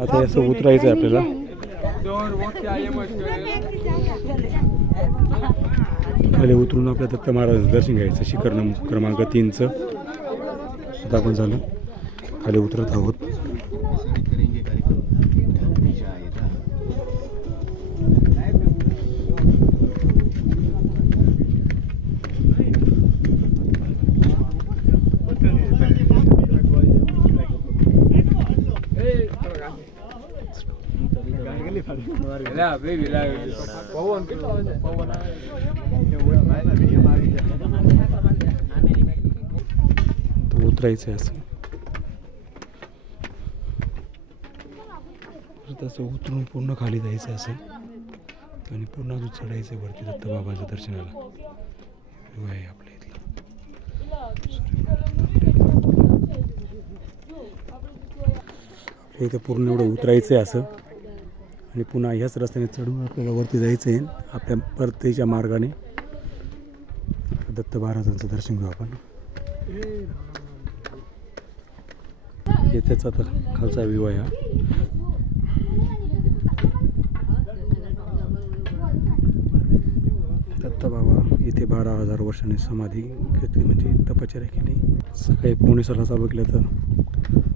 आता असं उतरायचं आहे आपल्याला. खाली उतरून आपल्या दत्त महाराजांचं दर्शन घ्यायचं शिखर क्रमांक तीनचं. आता आपण झालं खाली उतरत आहोत. तो उतरायचं आहे असं. तसं असं उतरून पूर्ण खाली जायचं असं. आणि पूर्ण चढायचं वरती दत्त बाबाच्या दर्शनाला व्ह्यू आहे आपल्या इथला हे इथं पूर्ण एवढं उतरायचं आहे असं. आणि पुन्हा ह्याच रस्त्याने चढून आपल्याला वरती जायचं आहे आपल्या परतीच्या मार्गाने. दत्त महाराजांचं दर्शन घेऊ आपण. हे त्याचा आता खालचा व्ह्यू आहे हा. दत्त बाबा इथे बारा हजार वर्षांनी समाधी घेतली म्हणजे तपश्चर्या केली. सकाळी पावणे सहाला चालू केलं तर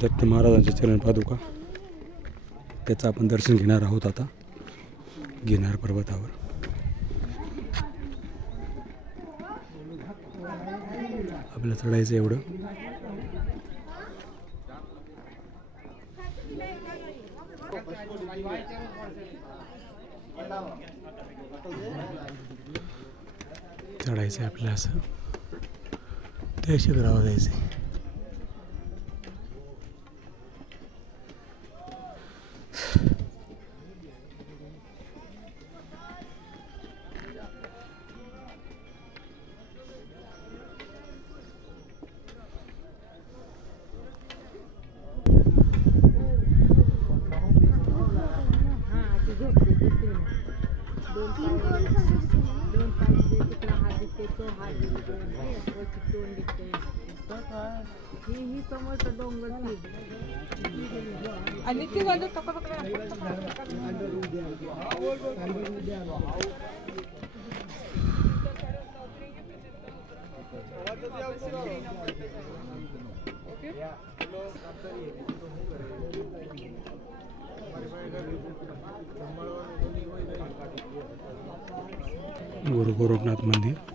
दत्त महाराजांचे चरण पादुका त्याचं आपण दर्शन घेणार आहोत आता. गिरणार पर्वतावर. आपल्याला चढायचं एवढं. चढायचं आहे आपल्याला असं. Deixa eu gravar esse. दोन तीन शिखरावर जायचं आहे आणि ती वाजत गुरु गोरखनाथ मंदिर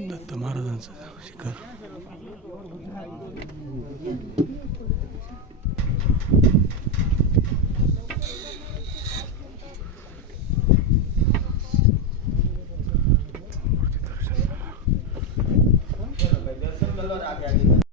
दत्त महाराजांचं शिखर. আগে আগে।